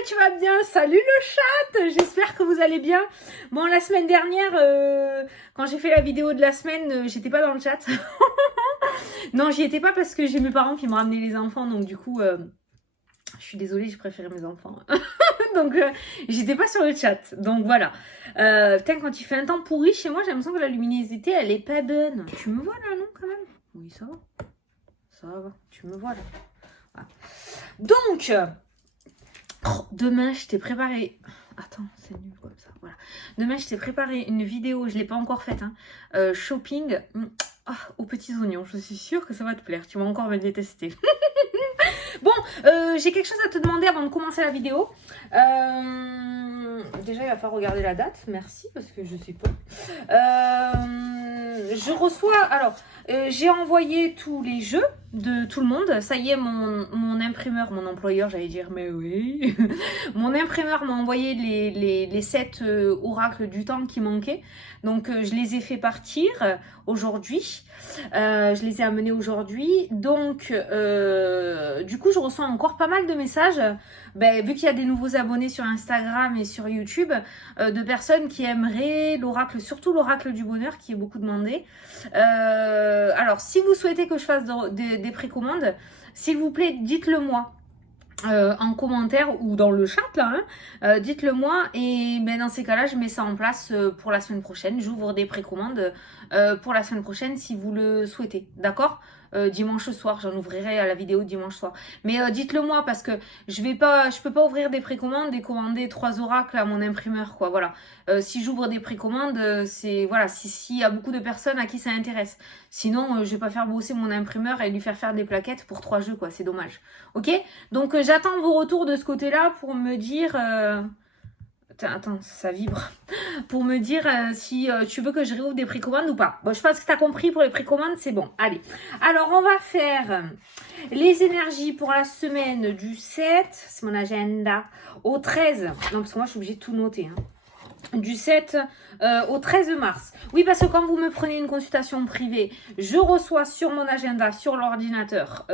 que tu vas bien. Salut le chat, j'espère que vous allez bien. Bon, la semaine dernière, quand j'ai fait la vidéo de la semaine, j'étais pas dans le chat. Non, j'y étais pas parce que j'ai mes parents qui me ramenaient les enfants, donc du coup, je suis désolée, j'ai préféré mes enfants. Donc, j'étais pas sur le chat. Donc voilà. Putain, quand il fait un temps pourri chez moi, j'ai l'impression que la luminosité, elle est pas bonne. Tu me vois là, non, quand même? Oui, ça va. Ça va, tu me vois là. Voilà. Donc, demain, je t'ai préparé... Attends, c'est nul comme ça. Voilà. Demain, je t'ai préparé une vidéo, je ne l'ai pas encore faite. Hein. Shopping aux petits oignons. Je suis sûre que ça va te plaire. Tu vas encore me détester. Bon, j'ai quelque chose à te demander avant de commencer la vidéo. Déjà, il va falloir regarder la date. Merci, parce que je sais pas. Je reçois... Alors, j'ai envoyé tous les jeux de tout le monde. Ça y est, mon imprimeur, mon employeur, j'allais dire, mais oui. Mon imprimeur m'a envoyé les 7 oracles du temps qui manquaient. Donc, je les ai fait partir aujourd'hui. Je les ai amenés aujourd'hui. Donc, du coup, je reçois encore pas mal de messages. Vu qu'il y a des nouveaux abonnés sur Instagram et sur YouTube, de personnes qui aimeraient l'oracle, surtout l'oracle du bonheur qui est beaucoup demandé. Alors, si vous souhaitez que je fasse des précommandes, s'il vous plaît, dites-le moi. En commentaire ou dans le chat là, dites-le moi et dans ces cas-là je mets ça en place pour la semaine prochaine. J'ouvre des précommandes pour la semaine prochaine si vous le souhaitez, d'accord? Dimanche soir, j'en ouvrirai à la vidéo dimanche soir. Mais dites-le moi parce que je peux pas ouvrir des précommandes et commander 3 oracles à mon imprimeur, quoi. Voilà. Si j'ouvre des précommandes, c'est voilà, s'il y a beaucoup de personnes à qui ça intéresse. Sinon, je vais pas faire bosser mon imprimeur et lui faire des plaquettes pour 3 jeux, quoi. C'est dommage. Ok? Donc j'attends vos retours de ce côté-là pour me dire. Attends, ça vibre. Pour me dire si tu veux que je réouvre des précommandes ou pas. Bon, je pense que tu as compris pour les précommandes, c'est bon. Allez. Alors, on va faire les énergies pour la semaine du 7, c'est mon agenda, au 13. Non, parce que moi, je suis obligée de tout noter. Hein. Du 7 au 13 mars. Oui, parce que quand vous me prenez une consultation privée, je reçois sur mon agenda, sur l'ordinateur,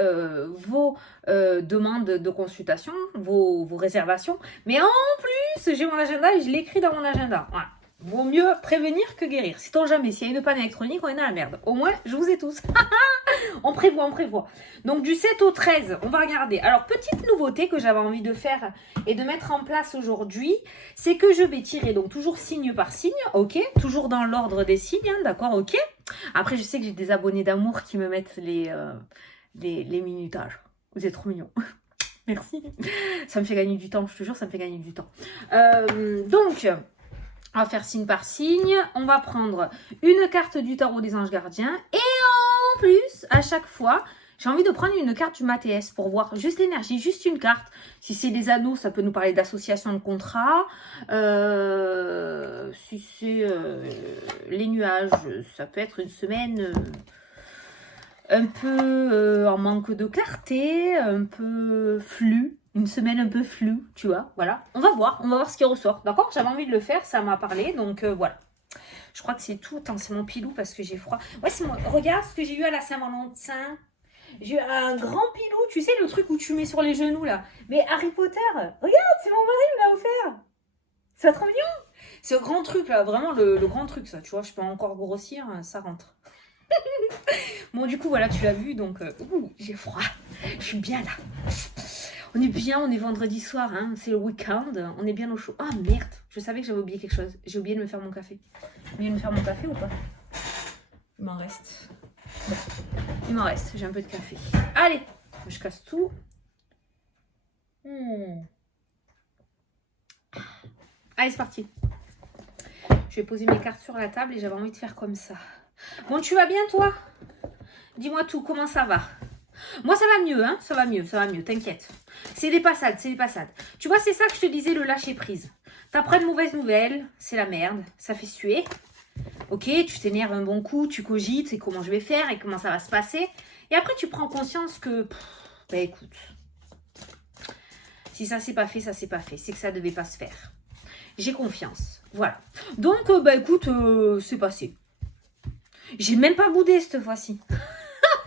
vos demandes de consultation, vos réservations. Mais en plus, j'ai mon agenda et je l'écris dans mon agenda. Voilà. Vaut mieux prévenir que guérir. Sait-on jamais, s'il y a une panne électronique, on est dans la merde. Au moins, je vous ai tous. On prévoit. Donc, du 7 au 13, on va regarder. Alors, petite nouveauté que j'avais envie de faire et de mettre en place aujourd'hui, c'est que je vais tirer, donc toujours signe par signe, ok? Toujours dans l'ordre des signes, hein, d'accord, ok? Après, je sais que j'ai des abonnés d'amour qui me mettent les minutages. Vous êtes trop mignons. Merci. Ça me fait gagner du temps, je te jure, ça me fait gagner du temps. Donc... on va faire signe par signe. On va prendre une carte du tarot des anges gardiens. Et en plus, à chaque fois, j'ai envie de prendre une carte du Mathéès pour voir juste l'énergie, juste une carte. Si c'est des anneaux, ça peut nous parler d'association de contrat. Si c'est les nuages, ça peut être une semaine un peu en manque de clarté, un peu flou. Une semaine un peu floue, tu vois, voilà. On va voir ce qui ressort, d'accord? J'avais envie de le faire, ça m'a parlé, donc voilà. Je crois que c'est tout, attends, c'est mon pilou parce que j'ai froid. Ouais, c'est moi, regarde ce que j'ai eu à la Saint-Valentin. J'ai eu un grand pilou, tu sais, le truc où tu mets sur les genoux, là. Mais Harry Potter, regarde, c'est mon mari qui me l'a offert. C'est trop mignon. C'est le grand truc, là, vraiment le grand truc, ça, tu vois, je peux encore grossir, ça rentre. Bon, du coup, voilà, tu l'as vu, donc, j'ai froid. Je suis bien là. On est bien, on est vendredi soir, hein, c'est le week-end, on est bien au chaud. Ah merde, je savais que j'avais oublié quelque chose. J'ai oublié de me faire mon café. J'ai oublié de me faire mon café ou pas? Il m'en reste. Bon, il m'en reste, j'ai un peu de café. Allez, je casse tout. Allez, c'est parti. Je vais poser mes cartes sur la table et j'avais envie de faire comme ça. Bon, tu vas bien toi? Dis-moi tout, comment ça va? Moi, ça va mieux, hein, ça va mieux, t'inquiète. C'est des passades. Tu vois, c'est ça que je te disais, le lâcher prise. T'apprends de mauvaises nouvelles, c'est la merde, ça fait suer. Ok, tu t'énerves un bon coup, tu cogites, et comment je vais faire, et comment ça va se passer. Et après, tu prends conscience que, écoute, si ça s'est pas fait, c'est que ça devait pas se faire. J'ai confiance, voilà. Donc, écoute, c'est passé. J'ai même pas boudé cette fois-ci.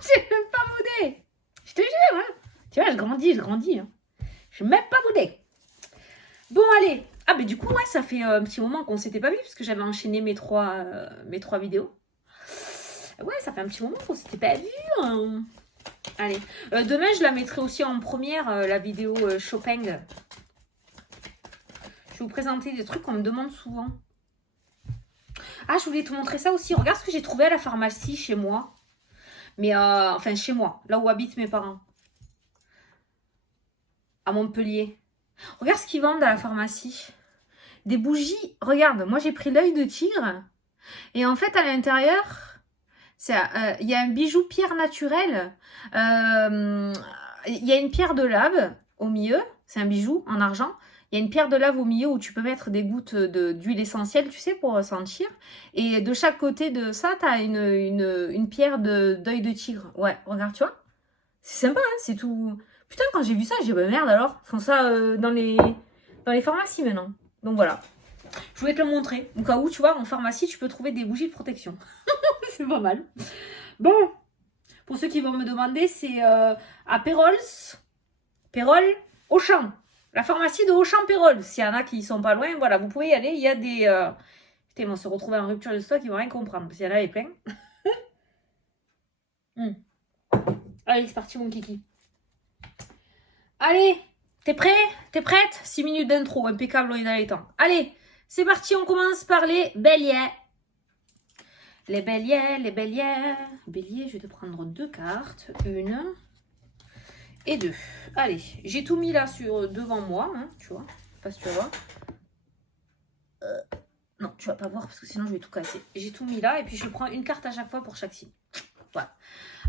J'ai même pas boudé. Je te jure, hein. Tu vois, je grandis. Hein. Je n'ai même pas boudé. Bon, allez. Ah, mais du coup, ouais, ça fait un petit moment qu'on s'était pas vu parce que j'avais enchaîné mes trois vidéos. Ouais, ça fait un petit moment qu'on s'était pas vu. Hein. Allez. Demain, je la mettrai aussi en première, la vidéo shopping. Je vais vous présenter des trucs qu'on me demande souvent. Ah, je voulais te montrer ça aussi. Regarde ce que j'ai trouvé à la pharmacie chez moi. Mais, enfin, chez moi, là où habitent mes parents. À Montpellier. Regarde ce qu'ils vendent à la pharmacie. Des bougies. Regarde, moi j'ai pris l'œil de tigre. Et en fait, à l'intérieur, il y a un bijou pierre naturelle. Il y a une pierre de lave au milieu. C'est un bijou en argent. Il y a une pierre de lave au milieu où tu peux mettre des gouttes d'huile essentielle, tu sais, pour sentir. Et de chaque côté de ça, tu as une pierre d'œil de tigre. Ouais, regarde, tu vois. C'est sympa, hein, c'est tout. Putain, quand j'ai vu ça, j'ai dit, bah merde alors. Ils font ça dans les pharmacies maintenant. Donc voilà. Je voulais te le montrer. Au cas où, tu vois, en pharmacie, tu peux trouver des bougies de protection. C'est pas mal. Bon. Pour ceux qui vont me demander, c'est à Pérols. Pérol, Auchan. La pharmacie de Auchan-Pérol. S'il y en a qui sont pas loin, voilà, vous pouvez y aller. Il y a des... Putain, ils vont se retrouver en rupture de stock, ils vont rien comprendre. Parce qu'il y en avait plein. Allez, c'est parti, mon kiki. Allez, t'es prêt? T'es prête? 6 minutes d'intro, impeccable, on est dans les temps. Allez, c'est parti, on commence par les béliers. Les béliers, les béliers. Bélier, je vais te prendre 2 cartes. 1 et 2. Allez, j'ai tout mis là devant moi, hein, tu vois. Je sais pas si tu vas voir. Non, tu vas pas voir parce que sinon je vais tout casser. J'ai tout mis là et puis je prends une carte à chaque fois pour chaque signe. Voilà.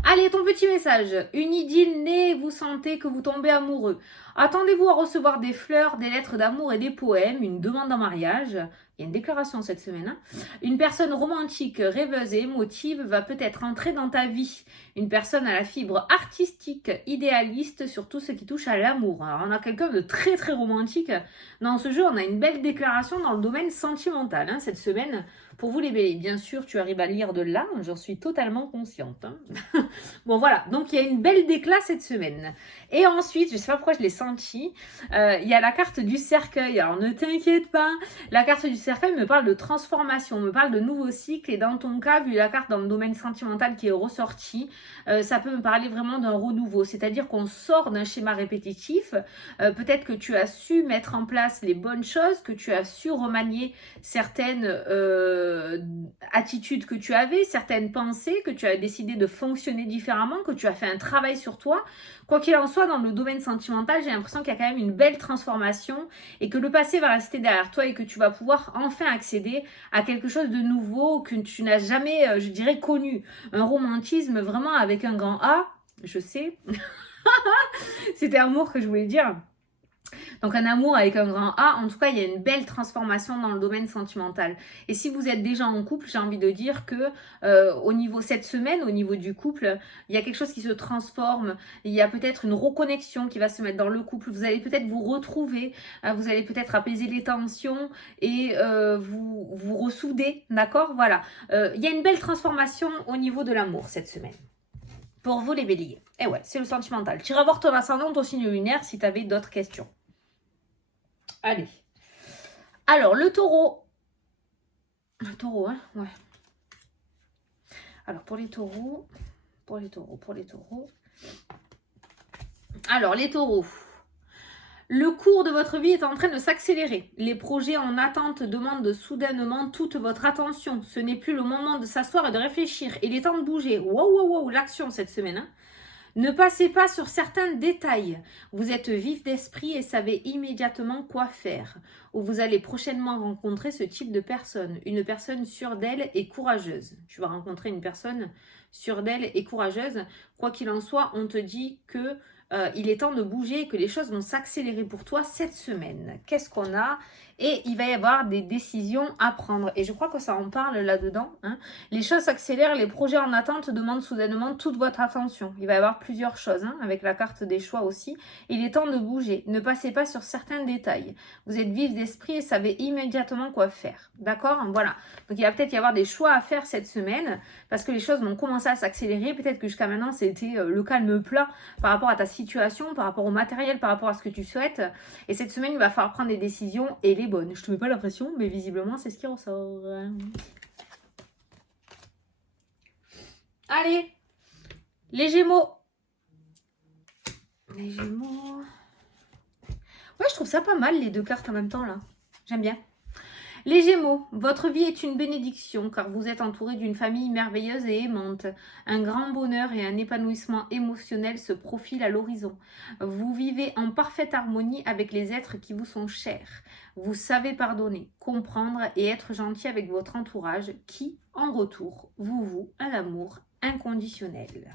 Allez, ton petit message. Une idylle née, vous sentez que vous tombez amoureux. Attendez-vous à recevoir des fleurs, des lettres d'amour et des poèmes, une demande en mariage. Il y a une déclaration cette semaine. Hein. Une personne romantique, rêveuse et émotive va peut-être entrer dans ta vie. Une personne à la fibre artistique, idéaliste sur tout ce qui touche à l'amour. Alors, on a quelqu'un de très très romantique. Dans ce jeu, on a une belle déclaration dans le domaine sentimental. Hein, cette semaine, pour vous les béliers, bien sûr, tu arrives à lire de là, j'en suis totalement consciente. Hein. Bon voilà, donc il y a une belle déclat cette semaine. Et ensuite, je ne sais pas pourquoi je l'ai senti, il y a la carte du cercueil. Alors ne t'inquiète pas, la carte du cercueil me parle de transformation, me parle de nouveaux cycles. Et dans ton cas, vu la carte dans le domaine sentimental qui est ressortie, ça peut me parler vraiment d'un renouveau. C'est-à-dire qu'on sort d'un schéma répétitif. Peut-être que tu as su mettre en place les bonnes choses, que tu as su remanier certaines attitudes que tu avais, certaines pensées, que tu as décidé de fonctionner différemment, que tu as fait un travail sur toi. Quoi qu'il en soit, dans le domaine sentimental, j'ai l'impression qu'il y a quand même une belle transformation et que le passé va rester derrière toi et que tu vas pouvoir enfin accéder à quelque chose de nouveau que tu n'as jamais, je dirais, connu. Un romantisme vraiment avec un grand A, je sais. C'était amour que je voulais dire. Donc un amour avec un grand A, en tout cas, il y a une belle transformation dans le domaine sentimental. Et si vous êtes déjà en couple, j'ai envie de dire que au niveau cette semaine, au niveau du couple, il y a quelque chose qui se transforme. Il y a peut-être une reconnexion qui va se mettre dans le couple. Vous allez peut-être vous retrouver, vous allez peut-être apaiser les tensions et vous ressouder, d'accord? Voilà. Il y a une belle transformation au niveau de l'amour cette semaine. Pour vous les béliers. Et ouais, c'est le sentimental. Tu iras voir ton ascendant, ton signe lunaire si tu avais d'autres questions. Allez. Alors, le taureau. Le taureau, hein? Ouais. Alors, pour les taureaux. Alors, les taureaux. Le cours de votre vie est en train de s'accélérer. Les projets en attente demandent soudainement toute votre attention. Ce n'est plus le moment de s'asseoir et de réfléchir. Il est temps de bouger. Wow, l'action cette semaine, hein? Ne passez pas sur certains détails. Vous êtes vif d'esprit et savez immédiatement quoi faire. Ou vous allez prochainement rencontrer ce type de personne. Une personne sûre d'elle et courageuse. Tu vas rencontrer une personne sûre d'elle et courageuse. Quoi qu'il en soit, on te dit que il est temps de bouger et que les choses vont s'accélérer pour toi cette semaine. Qu'est-ce qu'on a? Et il va y avoir des décisions à prendre. Et je crois que ça en parle là-dedans. Hein. Les choses s'accélèrent, les projets en attente demandent soudainement toute votre attention. Il va y avoir plusieurs choses, hein, avec la carte des choix aussi. Il est temps de bouger. Ne passez pas sur certains détails. Vous êtes vif d'esprit et savez immédiatement quoi faire. D'accord? Voilà. Donc il va peut-être y avoir des choix à faire cette semaine parce que les choses vont commencer à s'accélérer. Peut-être que jusqu'à maintenant, c'était le calme plat par rapport à ta situation situation, par rapport au matériel, par rapport à ce que tu souhaites. Et cette semaine, il va falloir prendre des décisions et les bonnes. Je te mets pas la pression, mais visiblement, c'est ce qui ressort. Allez, les Gémeaux. Les Gémeaux. Ouais, je trouve ça pas mal, les deux cartes en même temps, là. J'aime bien. Les Gémeaux, votre vie est une bénédiction car vous êtes entouré d'une famille merveilleuse et aimante. Un grand bonheur et un épanouissement émotionnel se profilent à l'horizon. Vous vivez en parfaite harmonie avec les êtres qui vous sont chers. Vous savez pardonner, comprendre et être gentil avec votre entourage qui, en retour, vous voue un amour inconditionnel.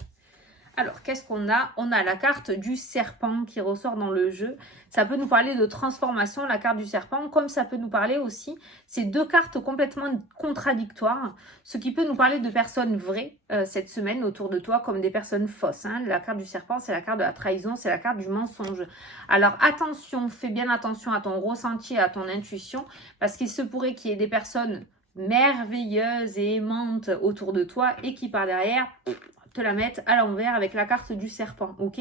Alors, qu'est-ce qu'on a? On a la carte du serpent qui ressort dans le jeu. Ça peut nous parler de transformation, la carte du serpent, comme ça peut nous parler aussi, c'est deux cartes complètement contradictoires, ce qui peut nous parler de personnes vraies cette semaine autour de toi, comme des personnes fausses. Hein. La carte du serpent, c'est la carte de la trahison, c'est la carte du mensonge. Alors, attention, fais bien attention à ton ressenti, à ton intuition, parce qu'il se pourrait qu'il y ait des personnes merveilleuses et aimantes autour de toi et qui par derrière te la mettre à l'envers avec la carte du serpent, ok?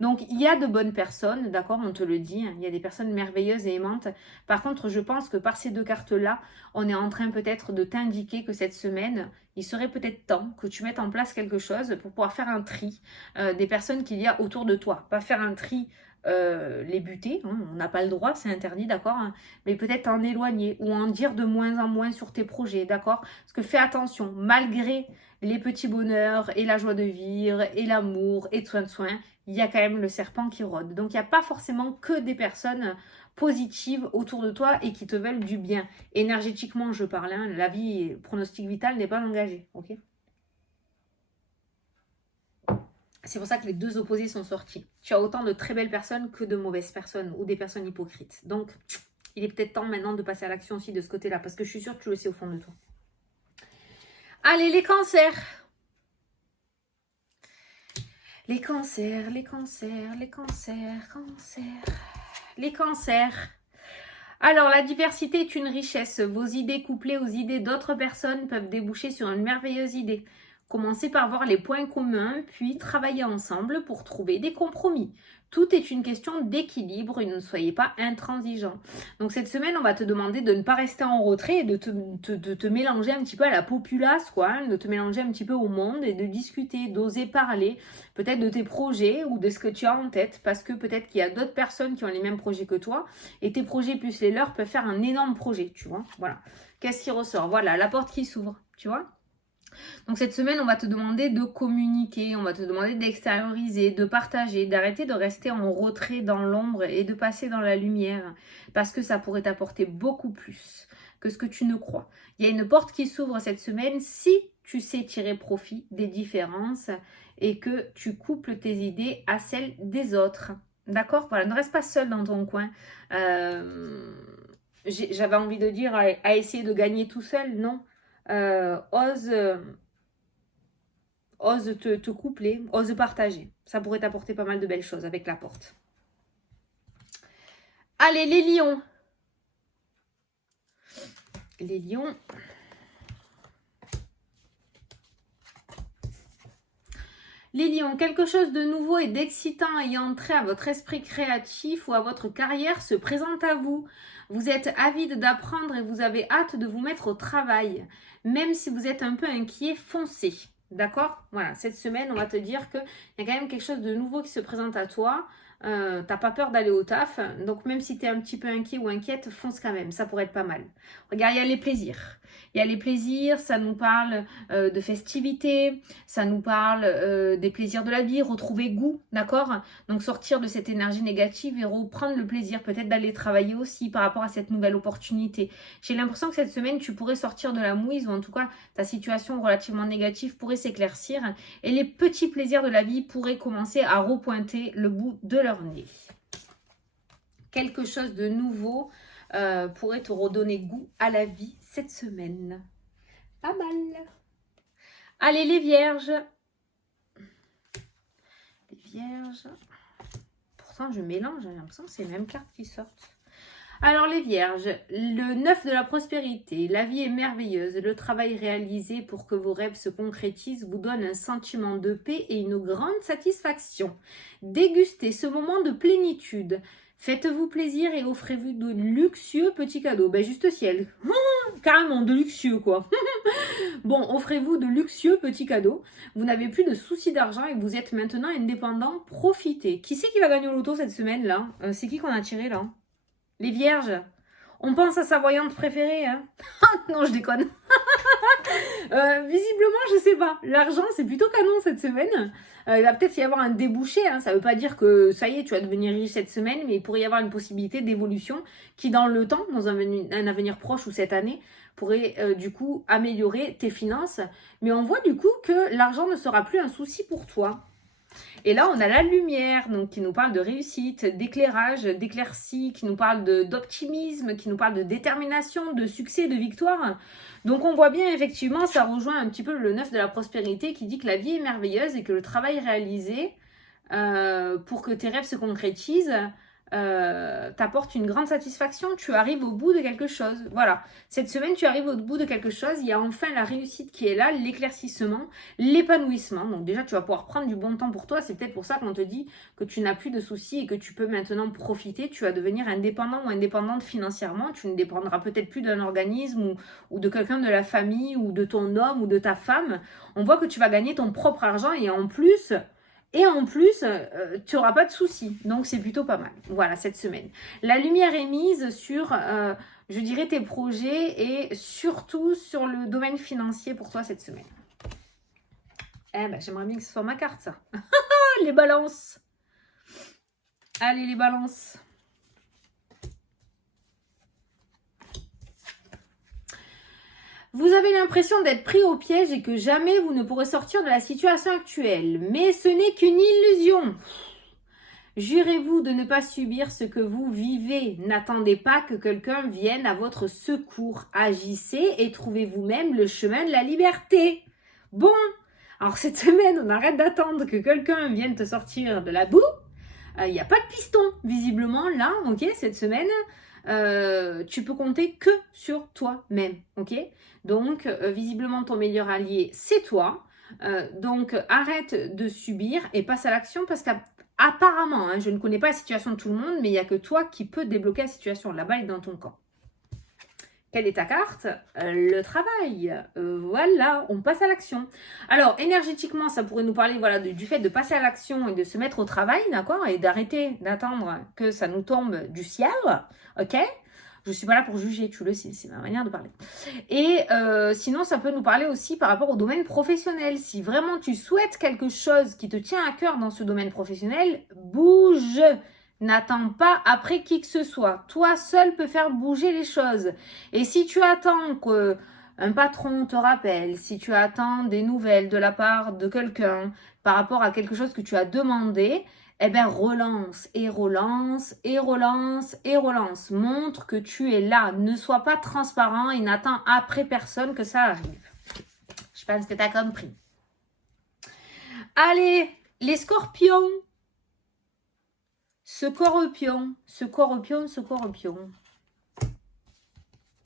Donc, il y a de bonnes personnes, d'accord, on te le dit, hein, il y a des personnes merveilleuses et aimantes. Par contre, je pense que par ces deux cartes-là, on est en train peut-être de t'indiquer que cette semaine, il serait peut-être temps que tu mettes en place quelque chose pour pouvoir faire un tri des personnes qu'il y a autour de toi. Pas faire un tri les buter, hein, on n'a pas le droit, c'est interdit, d'accord, hein, mais peut-être en éloigner ou en dire de moins en moins sur tes projets, d'accord? Parce que fais attention, malgré les petits bonheurs et la joie de vivre et l'amour et tout soin, il y a quand même le serpent qui rôde. Donc il n'y a pas forcément que des personnes positives autour de toi et qui te veulent du bien. Énergétiquement, je parle, hein, la vie, pronostic vital n'est pas engagé, ok? C'est pour ça que les deux opposés sont sortis. Tu as autant de très belles personnes que de mauvaises personnes ou des personnes hypocrites. Donc, il est peut-être temps maintenant de passer à l'action aussi de ce côté-là, parce que je suis sûre que tu le sais au fond de toi. Allez, les cancers. Les cancers, les cancers, les cancers, cancers. Les cancers. Alors, la diversité est une richesse. Vos idées couplées aux idées d'autres personnes peuvent déboucher sur une merveilleuse idée. Commencez par voir les points communs, puis travaillez ensemble pour trouver des compromis. Tout est une question d'équilibre et ne soyez pas intransigeants. Donc cette semaine, on va te demander de ne pas rester en retrait et de te mélanger un petit peu à la populace, quoi, hein, de te mélanger un petit peu au monde et de discuter, d'oser parler peut-être de tes projets ou de ce que tu as en tête, parce que peut-être qu'il y a d'autres personnes qui ont les mêmes projets que toi et tes projets plus les leurs peuvent faire un énorme projet, tu vois. Voilà. Qu'est-ce qui ressort? Voilà, la porte qui s'ouvre, tu vois. Donc cette semaine, on va te demander de communiquer, on va te demander d'extérioriser, de partager, d'arrêter de rester en retrait dans l'ombre et de passer dans la lumière parce que ça pourrait t'apporter beaucoup plus que ce que tu ne crois. Il y a une porte qui s'ouvre cette semaine si tu sais tirer profit des différences et que tu couples tes idées à celles des autres. D'accord? Voilà, ne reste pas seul dans ton coin. J'avais envie de dire à essayer de gagner tout seul, non. Ose te coupler, ose partager. Ça pourrait t'apporter pas mal de belles choses avec la porte. Allez, les lions. Les lions. Les lions, quelque chose de nouveau et d'excitant ayant trait à votre esprit créatif ou à votre carrière se présente à vous. Vous êtes avide d'apprendre et vous avez hâte de vous mettre au travail. Même si vous êtes un peu inquiet, foncez. D'accord? Voilà, cette semaine, on va te dire qu'il y a quand même quelque chose de nouveau qui se présente à toi. T'as pas peur d'aller au taf. Donc même si tu es un petit peu inquiet ou inquiète, fonce quand même. Ça pourrait être pas mal. Regarde, il y a les plaisirs. Il y a les plaisirs, ça nous parle de festivités, ça nous parle des plaisirs de la vie, retrouver goût, d'accord? Donc sortir de cette énergie négative et reprendre le plaisir, peut-être d'aller travailler aussi par rapport à cette nouvelle opportunité. J'ai l'impression que cette semaine, tu pourrais sortir de la mouise ou en tout cas, ta situation relativement négative pourrait s'éclaircir et les petits plaisirs de la vie pourraient commencer à repointer le bout de leur nez. Quelque chose de nouveau pourrait te redonner goût à la vie cette semaine. Pas mal. Allez, les vierges. Les vierges. Pourtant, je mélange, j'ai l'impression que c'est les mêmes cartes qui sortent. Alors les vierges, le 9 de la prospérité, la vie est merveilleuse, le travail réalisé pour que vos rêves se concrétisent vous donne un sentiment de paix et une grande satisfaction. Dégustez ce moment de plénitude. Faites-vous plaisir et offrez-vous de luxueux petits cadeaux. Ben juste ciel, carrément de luxueux quoi. Bon, offrez-vous de luxueux petits cadeaux. Vous n'avez plus de soucis d'argent et vous êtes maintenant indépendant. Profitez. Qui c'est qui va gagner au loto cette semaine là? C'est qui qu'on a tiré là? Les vierges. On pense à sa voyante préférée, hein? Non, je déconne. Visiblement, je sais pas. L'argent, c'est plutôt canon cette semaine. Il va peut-être y avoir un débouché. Hein. Ça veut pas dire que ça y est, tu vas devenir riche cette semaine, mais il pourrait y avoir une possibilité d'évolution qui, dans le temps, dans un avenir proche ou cette année, pourrait du coup améliorer tes finances. Mais on voit du coup que l'argent ne sera plus un souci pour toi. Et là, on a la lumière, donc qui nous parle de réussite, d'éclairage, d'éclaircie, qui nous parle d'optimisme, qui nous parle de détermination, de succès, de victoire. Donc on voit bien, effectivement, ça rejoint un petit peu le 9 de la prospérité qui dit que la vie est merveilleuse et que le travail réalisé pour que tes rêves se concrétisent t'apporte une grande satisfaction, tu arrives au bout de quelque chose. Voilà, cette semaine tu arrives au bout de quelque chose, il y a enfin la réussite qui est là, l'éclaircissement, l'épanouissement. Donc déjà tu vas pouvoir prendre du bon temps pour toi, c'est peut-être pour ça qu'on te dit que tu n'as plus de soucis et que tu peux maintenant profiter, tu vas devenir indépendant ou indépendante financièrement, tu ne dépendras peut-être plus d'un organisme ou de quelqu'un de la famille ou de ton homme ou de ta femme. On voit que tu vas gagner ton propre argent et en plus, tu n'auras pas de soucis. Donc, c'est plutôt pas mal. Voilà, cette semaine. La lumière est mise sur, je dirais, tes projets et surtout sur le domaine financier pour toi cette semaine. Eh ben, j'aimerais bien que ce soit ma carte, ça. Les balances. Allez, les balances. Vous avez l'impression d'être pris au piège et que jamais vous ne pourrez sortir de la situation actuelle. Mais ce n'est qu'une illusion. Jurez-vous de ne pas subir ce que vous vivez. N'attendez pas que quelqu'un vienne à votre secours. Agissez et trouvez vous-même le chemin de la liberté. Bon, alors cette semaine, on arrête d'attendre que quelqu'un vienne te sortir de la boue. Il n'y a pas de piston, visiblement, là, ok, cette semaine. Tu peux compter que sur toi-même, ok? Donc, visiblement, ton meilleur allié, c'est toi. Donc, arrête de subir et passe à l'action parce qu'apparemment, je ne connais pas la situation de tout le monde, mais il n'y a que toi qui peux débloquer la situation. La balle est dans ton camp. Quelle est ta carte? Le travail. Voilà, on passe à l'action. Alors, énergétiquement, ça pourrait nous parler voilà, du fait de passer à l'action et de se mettre au travail, d'accord? Et d'arrêter d'attendre que ça nous tombe du ciel, ok? Je ne suis pas là pour juger, tu le sais, c'est ma manière de parler. Et sinon, ça peut nous parler aussi par rapport au domaine professionnel. Si vraiment tu souhaites quelque chose qui te tient à cœur dans ce domaine professionnel, bouge! N'attends pas après qui que ce soit. Toi seul peux faire bouger les choses. Et si tu attends qu'un patron te rappelle, si tu attends des nouvelles de la part de quelqu'un par rapport à quelque chose que tu as demandé, eh bien relance et relance et relance et relance. Montre que tu es là. Ne sois pas transparent et n'attends après personne que ça arrive. Je pense que tu as compris. Allez, les scorpions. Scorpion.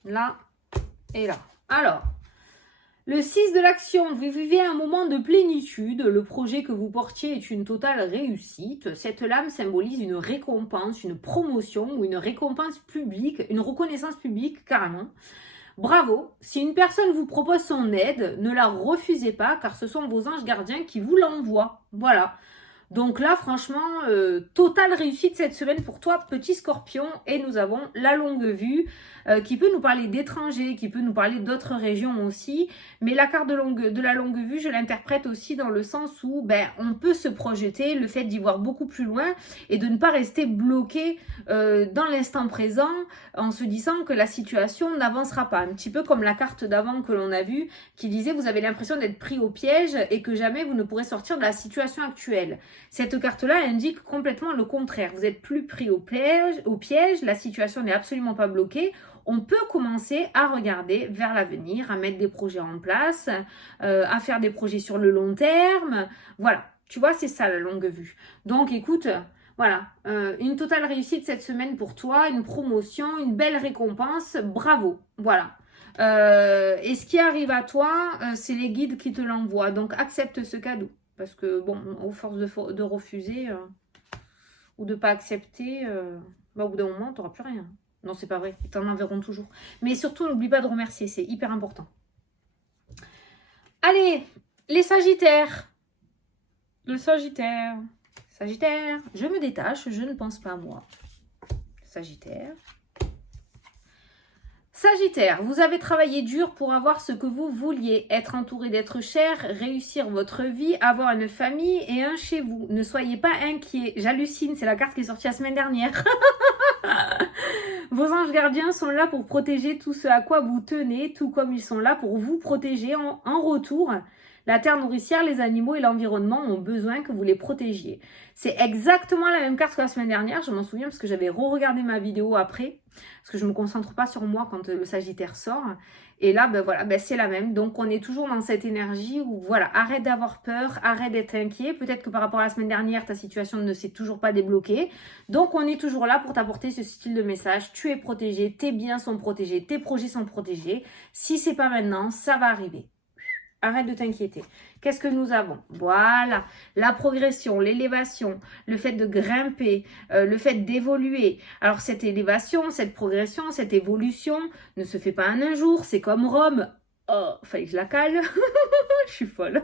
Là et là. Alors, le 6 de l'action, vous vivez un moment de plénitude. Le projet que vous portiez est une totale réussite. Cette lame symbolise une récompense, une promotion ou une récompense publique, une reconnaissance publique carrément. Bravo. Si une personne vous propose son aide, ne la refusez pas car ce sont vos anges gardiens qui vous l'envoient. Voilà. Donc là, franchement, totale réussite cette semaine pour toi, petit scorpion. Et nous avons la longue vue qui peut nous parler d'étrangers, qui peut nous parler d'autres régions aussi. Mais la carte de la longue vue, je l'interprète aussi dans le sens où on peut se projeter, le fait d'y voir beaucoup plus loin et de ne pas rester bloqué dans l'instant présent en se disant que la situation n'avancera pas. Un petit peu comme la carte d'avant que l'on a vue qui disait vous avez l'impression d'être pris au piège et que jamais vous ne pourrez sortir de la situation actuelle. Cette carte-là indique complètement le contraire. Vous n'êtes plus pris au piège, la situation n'est absolument pas bloquée. On peut commencer à regarder vers l'avenir, à mettre des projets en place, à faire des projets sur le long terme. Voilà, tu vois, c'est ça la longue vue. Donc écoute, Voilà, une totale réussite cette semaine pour toi, une promotion, une belle récompense, bravo, voilà. Et ce qui arrive à toi, c'est les guides qui te l'envoient, donc accepte ce cadeau. Parce que, bon, aux forces de refuser ou de pas accepter, au bout d'un moment, tu n'auras plus rien. Non, c'est pas vrai, ils t'en enverront toujours. Mais surtout, n'oublie pas de remercier, c'est hyper important. Allez, les Sagittaires. Le Sagittaire. Sagittaire, je me détache, je ne pense pas à moi. Sagittaire. Sagittaire, vous avez travaillé dur pour avoir ce que vous vouliez, être entouré d'êtres chers, réussir votre vie, avoir une famille et un chez vous. Ne soyez pas inquiets. J'hallucine, c'est la carte qui est sortie la semaine dernière. Vos anges gardiens sont là pour protéger tout ce à quoi vous tenez, tout comme ils sont là pour vous protéger en retour. La terre nourricière, les animaux et l'environnement ont besoin que vous les protégiez. C'est exactement la même carte que la semaine dernière, je m'en souviens parce que j'avais re-regardé ma vidéo après, parce que je ne me concentre pas sur moi quand le Sagittaire sort. Et là, c'est la même. Donc, on est toujours dans cette énergie où, voilà, arrête d'avoir peur, arrête d'être inquiet. Peut-être que par rapport à la semaine dernière, ta situation ne s'est toujours pas débloquée. Donc, on est toujours là pour t'apporter ce style de message. Tu es protégé, tes biens sont protégés, tes projets sont protégés. Si c'est pas maintenant, ça va arriver. Arrête de t'inquiéter. Qu'est-ce que nous avons? Voilà, la progression, l'élévation, le fait de grimper, le fait d'évoluer. Alors cette élévation, cette progression, cette évolution ne se fait pas en un jour. C'est comme Rome. Oh, fallait que je la cale. Je suis folle.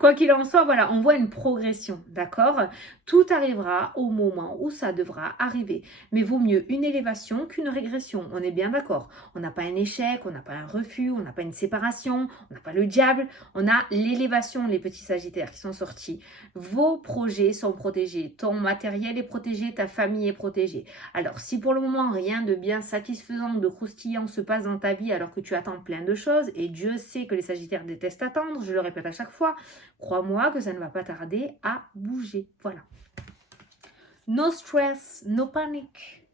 Quoi qu'il en soit, voilà, on voit une progression, d'accord? Tout arrivera au moment où ça devra arriver. Mais vaut mieux une élévation qu'une régression, on est bien d'accord. On n'a pas un échec, on n'a pas un refus, on n'a pas une séparation, on n'a pas le diable, on a l'élévation, les petits Sagittaires qui sont sortis. Vos projets sont protégés, ton matériel est protégé, ta famille est protégée. Alors, si pour le moment, rien de bien satisfaisant, de croustillant se passe dans ta vie alors que tu attends plein de choses, et Dieu sait que les Sagittaires détestent attendre, je le répète à chaque fois, crois-moi que ça ne va pas tarder à bouger. Voilà. No stress, no panique.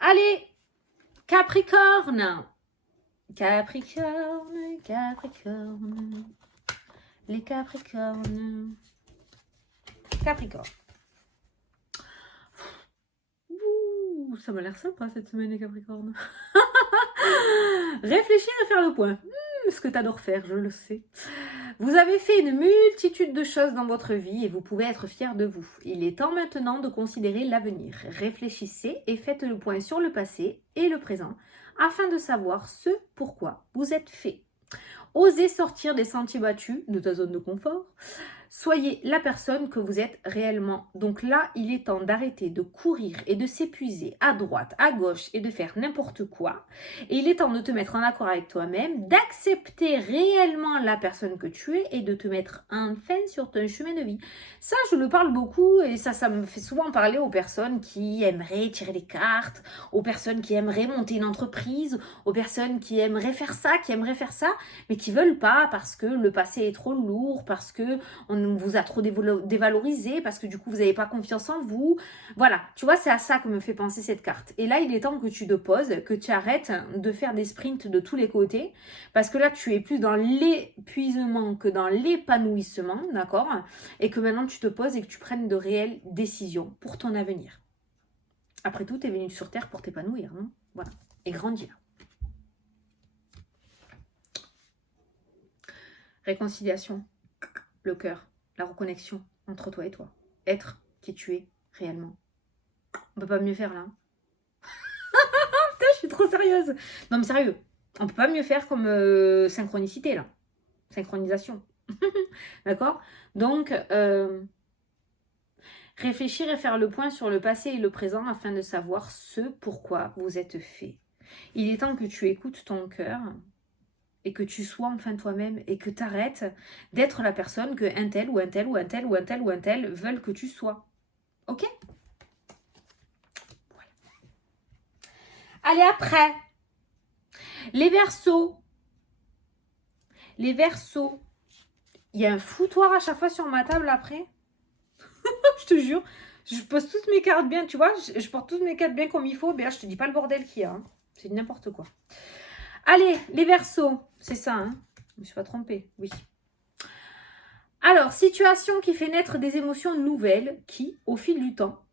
Allez, Capricorne. Capricorne, Capricorne. Les Capricornes. Capricorne. Ouh, ça m'a l'air sympa cette semaine, les Capricornes. Réfléchir et faire le point. Ce que tu adores faire, je le sais. Vous avez fait une multitude de choses dans votre vie et vous pouvez être fiers de vous. Il est temps maintenant de considérer l'avenir. Réfléchissez et faites le point sur le passé et le présent afin de savoir ce pourquoi vous êtes fait. Osez sortir des sentiers battus, de ta zone de confort. Soyez la personne que vous êtes réellement. Donc là, il est temps d'arrêter de courir et de s'épuiser à droite, à gauche et de faire n'importe quoi. Et il est temps de te mettre en accord avec toi-même, d'accepter réellement la personne que tu es et de te mettre enfin sur ton chemin de vie. Ça, je le parle beaucoup et ça me fait souvent parler aux personnes qui aimeraient tirer les cartes, aux personnes qui aimeraient monter une entreprise, aux personnes qui aimeraient faire ça, mais qui veulent pas parce que le passé est trop lourd, parce que on vous a trop dévalorisé, parce que du coup vous n'avez pas confiance en vous. Voilà, tu vois, c'est à ça que me fait penser cette carte. Et là, il est temps que tu te poses, que tu arrêtes de faire des sprints de tous les côtés, parce que là, tu es plus dans l'épuisement que dans l'épanouissement, d'accord? Et que maintenant, tu te poses et que tu prennes de réelles décisions pour ton avenir. Après tout, tu es venu sur Terre pour t'épanouir, non? Voilà, et grandir. Réconciliation, le cœur, la reconnexion entre toi et toi. Être qui tu es réellement. On peut pas mieux faire là. Putain, je suis trop sérieuse. Non mais sérieux, on peut pas mieux faire comme synchronicité là. Synchronisation. D'accord? Donc, réfléchir et faire le point sur le passé et le présent afin de savoir ce pourquoi vous êtes fait. Il est temps que tu écoutes ton cœur et que tu sois enfin toi-même et que tu arrêtes d'être la personne que un tel ou un tel ou un tel ou un tel ou un tel veulent que tu sois. Ok? Voilà. Allez, après, les Verseaux. Les Verseaux. Il y a un foutoir à chaque fois sur ma table après. Je te jure. Je pose toutes mes cartes bien, tu vois. Je porte toutes mes cartes bien comme il faut. Mais là, je te dis pas le bordel qu'il y a. Hein. C'est n'importe quoi. Allez, les Verseaux. C'est ça, hein. Je me suis pas trompée. Oui. Alors, situation qui fait naître des émotions nouvelles qui, au fil du temps,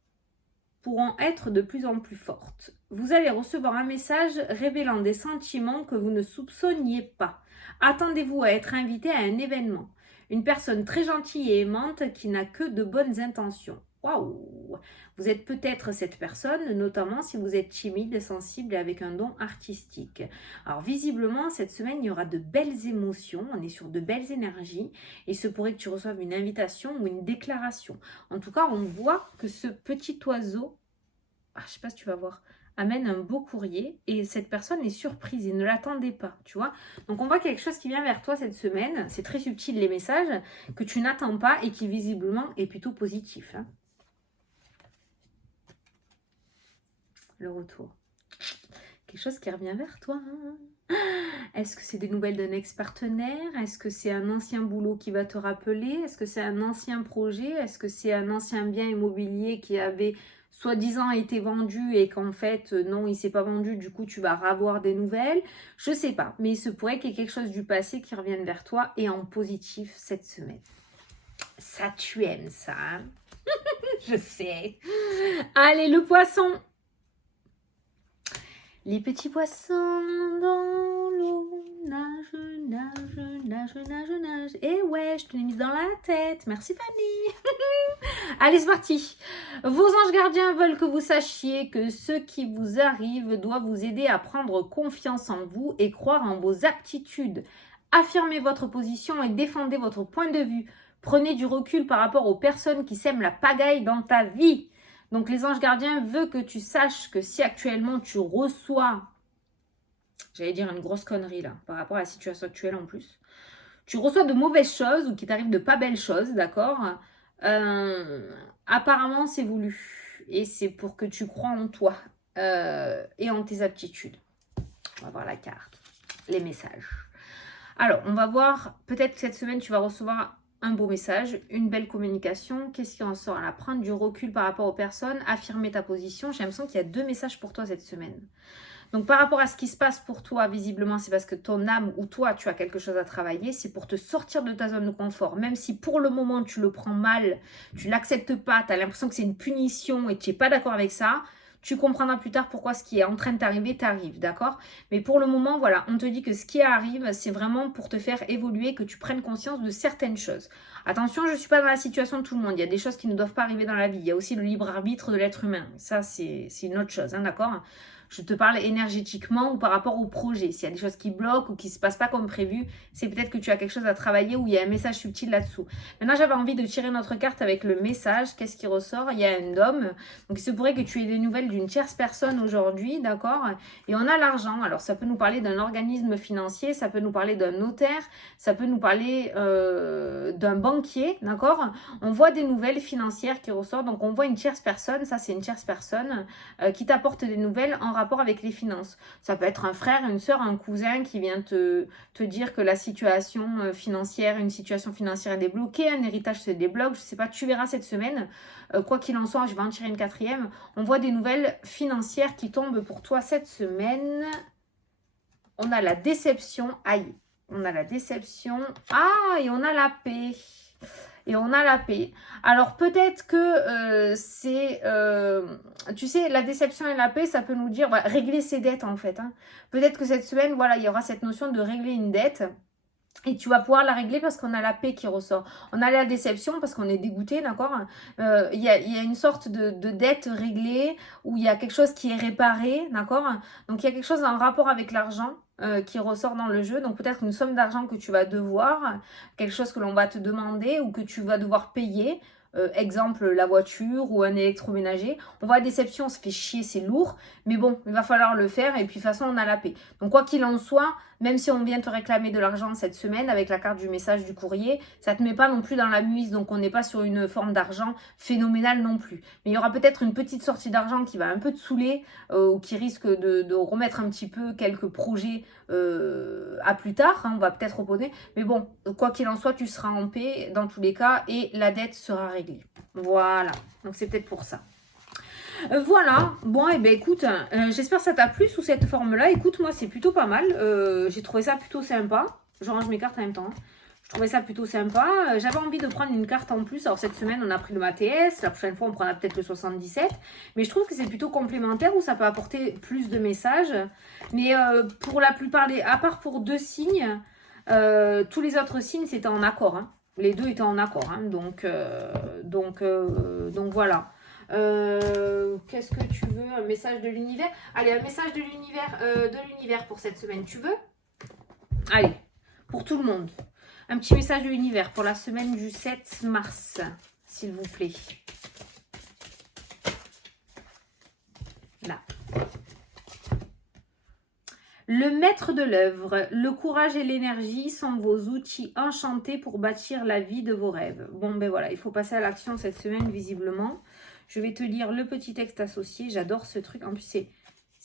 pourront être de plus en plus fortes. Vous allez recevoir un message révélant des sentiments que vous ne soupçonniez pas. Attendez-vous à être invité à un événement. Une personne très gentille et aimante qui n'a que de bonnes intentions. Waouh! Vous êtes peut-être cette personne, notamment si vous êtes timide, sensible et avec un don artistique. Alors visiblement, cette semaine, il y aura de belles émotions, on est sur de belles énergies. Et il se pourrait que tu reçoives une invitation ou une déclaration. En tout cas, on voit que ce petit oiseau, je ne sais pas si tu vas voir, amène un beau courrier et cette personne est surprise, il ne l'attendait pas, tu vois. Donc on voit quelque chose qui vient vers toi cette semaine, c'est très subtil les messages, que tu n'attends pas et qui visiblement est plutôt positif. Hein. Le retour. Quelque chose qui revient vers toi. Hein. Est-ce que c'est des nouvelles d'un ex-partenaire? Est-ce que c'est un ancien boulot qui va te rappeler? Est-ce que c'est un ancien projet? Est-ce que c'est un ancien bien immobilier qui avait soi-disant été vendu et qu'en fait, non, il ne s'est pas vendu, du coup, tu vas ravoir des nouvelles? Je ne sais pas, mais il se pourrait qu'il y ait quelque chose du passé qui revienne vers toi et en positif cette semaine. Ça, tu aimes ça, hein? Je sais. Allez, le poisson. Les petits poissons dans l'eau, nage, nage, nage, nage, nage. Et ouais, je te l'ai mise dans la tête. Merci Fanny. Allez, c'est parti. Vos anges gardiens veulent que vous sachiez que ce qui vous arrive doit vous aider à prendre confiance en vous et croire en vos aptitudes. Affirmez votre position et défendez votre point de vue. Prenez du recul par rapport aux personnes qui sèment la pagaille dans ta vie. Donc, les anges gardiens veulent que tu saches que si actuellement tu reçois, j'allais dire une grosse connerie là, par rapport à la situation actuelle en plus, tu reçois de mauvaises choses ou qu'il t'arrive de pas belles choses, d'accord, apparemment c'est voulu. Et c'est pour que tu crois en toi et en tes aptitudes. On va voir la carte, les messages. Alors, on va voir, peut-être que cette semaine tu vas recevoir un beau message, une belle communication. Qu'est-ce qui en sort là? Prendre du recul par rapport aux personnes, affirmer ta position. J'ai l'impression qu'il y a 2 messages pour toi cette semaine. Donc par rapport à ce qui se passe pour toi, visiblement, c'est parce que ton âme ou toi, tu as quelque chose à travailler. C'est pour te sortir de ta zone de confort. Même si pour le moment, tu le prends mal, tu l'acceptes pas, tu as l'impression que c'est une punition et tu n'es pas d'accord avec ça, tu comprendras plus tard pourquoi ce qui est en train de t'arriver t'arrive, d'accord? Mais pour le moment, voilà, on te dit que ce qui arrive, c'est vraiment pour te faire évoluer, que tu prennes conscience de certaines choses. Attention, je ne suis pas dans la situation de tout le monde. Il y a des choses qui ne doivent pas arriver dans la vie. Il y a aussi le libre arbitre de l'être humain. Ça, c'est une autre chose, hein, d'accord? Je te parle énergétiquement ou par rapport au projet. S'il y a des choses qui bloquent ou qui ne se passent pas comme prévu, c'est peut-être que tu as quelque chose à travailler ou il y a un message subtil là-dessous. Maintenant, j'avais envie de tirer notre carte avec le message. Qu'est-ce qui ressort? Il y a un homme. Donc, il se pourrait que tu aies des nouvelles d'une tierce personne aujourd'hui, d'accord? Et on a l'argent. Alors, ça peut nous parler d'un organisme financier, ça peut nous parler d'un notaire, ça peut nous parler d'un banquier, d'accord? On voit des nouvelles financières qui ressortent. Donc, on voit une tierce personne. Ça, c'est une tierce personne qui t'apporte des nouvelles en rapport avec les finances. Ça peut être un frère, une soeur, un cousin qui vient te dire que la situation financière, une situation financière est débloquée, un héritage se débloque, je sais pas, tu verras cette semaine. Quoi qu'il en soit, je vais en tirer une 4e. On voit des nouvelles financières qui tombent pour toi cette semaine. On a la déception, aïe, on a la déception, et on a la paix. Et on a la paix. Alors peut-être que c'est, tu sais, la déception et la paix, ça peut nous dire voilà, régler ses dettes en fait. Hein. Peut-être que cette semaine, voilà, il y aura cette notion de régler une dette. Et tu vas pouvoir la régler parce qu'on a la paix qui ressort. On a la déception parce qu'on est dégoûté, d'accord? Il y a une sorte de dette réglée où il y a quelque chose qui est réparé, d'accord? Donc il y a quelque chose en rapport avec l'argent qui ressort dans le jeu. Donc peut-être une somme d'argent que tu vas devoir, quelque chose que l'on va te demander ou que tu vas devoir payer. Exemple, la voiture ou un électroménager. On voit la déception, on se fait chier, c'est lourd. Mais bon, il va falloir le faire et puis de toute façon, on a la paix. Donc quoi qu'il en soit, même si on vient te réclamer de l'argent cette semaine avec la carte du message du courrier, ça ne te met pas non plus dans la muise. Donc on n'est pas sur une forme d'argent phénoménale non plus. Mais il y aura peut-être une petite sortie d'argent qui va un peu te saouler ou qui risque de remettre un petit peu quelques projets à plus tard. Hein, on va peut-être reposer. Mais bon, quoi qu'il en soit, tu seras en paix dans tous les cas et la dette sera réglée. Voilà, donc c'est peut-être pour ça. Voilà, bon, et ben écoute, j'espère que ça t'a plu sous cette forme-là. Écoute, moi, c'est plutôt pas mal. J'ai trouvé ça plutôt sympa. Je range mes cartes en même temps. Hein. Je trouvais ça plutôt sympa. J'avais envie de prendre une carte en plus. Alors cette semaine, on a pris le MATS. La prochaine fois, on prendra peut-être le 77. Mais je trouve que c'est plutôt complémentaire où ça peut apporter plus de messages. Mais pour la plupart, à part pour 2 signes, tous les autres signes, c'était en accord. Hein. Les 2 étaient en accord. Hein. Donc voilà. Qu'est-ce que tu veux? Un message de l'univers? Allez, un message de l'univers pour cette semaine. Tu veux? Allez, pour tout le monde. Un petit message de l'univers pour la semaine du 7 mars, s'il vous plaît. Là. Le maître de l'œuvre, le courage et l'énergie sont vos outils enchantés pour bâtir la vie de vos rêves. Bon, ben voilà, il faut passer à l'action cette semaine, visiblement. Je vais te lire le petit texte associé. J'adore ce truc. En plus,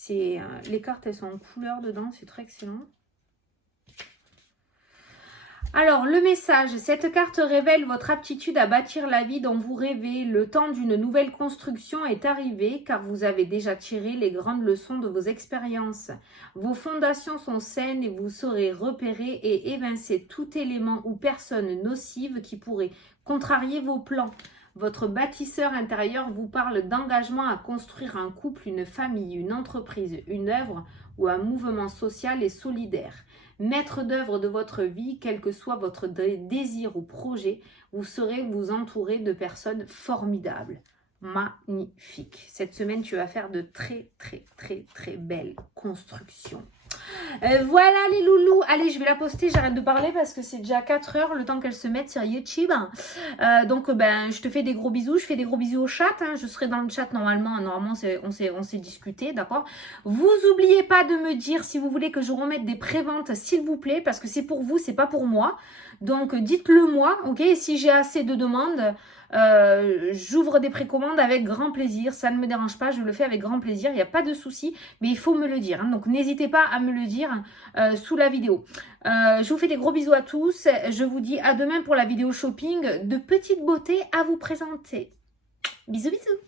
les cartes, elles sont en couleur dedans. C'est très excellent. Alors, le message, cette carte révèle votre aptitude à bâtir la vie dont vous rêvez. Le temps d'une nouvelle construction est arrivé car vous avez déjà tiré les grandes leçons de vos expériences. Vos fondations sont saines et vous saurez repérer et évincer tout élément ou personne nocive qui pourrait contrarier vos plans. Votre bâtisseur intérieur vous parle d'engagement à construire un couple, une famille, une entreprise, une œuvre ou un mouvement social et solidaire. Maître d'œuvre de votre vie, quel que soit votre désir ou projet, vous saurez vous entourer de personnes formidables. Magnifique. Cette semaine, tu vas faire de très belles constructions. Voilà les loulous. Allez, je vais la poster, j'arrête de parler parce que c'est déjà 4 heures le temps qu'elle se mette sur YouTube. Donc, je te fais des gros bisous. Je fais des gros bisous au chat. Hein. Je serai dans le chat normalement. Normalement, on s'est discuté, d'accord? Vous n'oubliez pas de me dire si vous voulez que je remette des préventes, s'il vous plaît, parce que c'est pour vous, c'est pas pour moi. Donc, dites-le moi, ok? Si j'ai assez de demandes, j'ouvre des précommandes avec grand plaisir. Ça ne me dérange pas, je le fais avec grand plaisir. Il n'y a pas de souci, mais il faut me le dire. Hein. Donc, n'hésitez pas à me le dire sous la vidéo. Je vous fais des gros bisous à tous. Je vous dis à demain pour la vidéo shopping. De petites beautés à vous présenter. Bisous, bisous.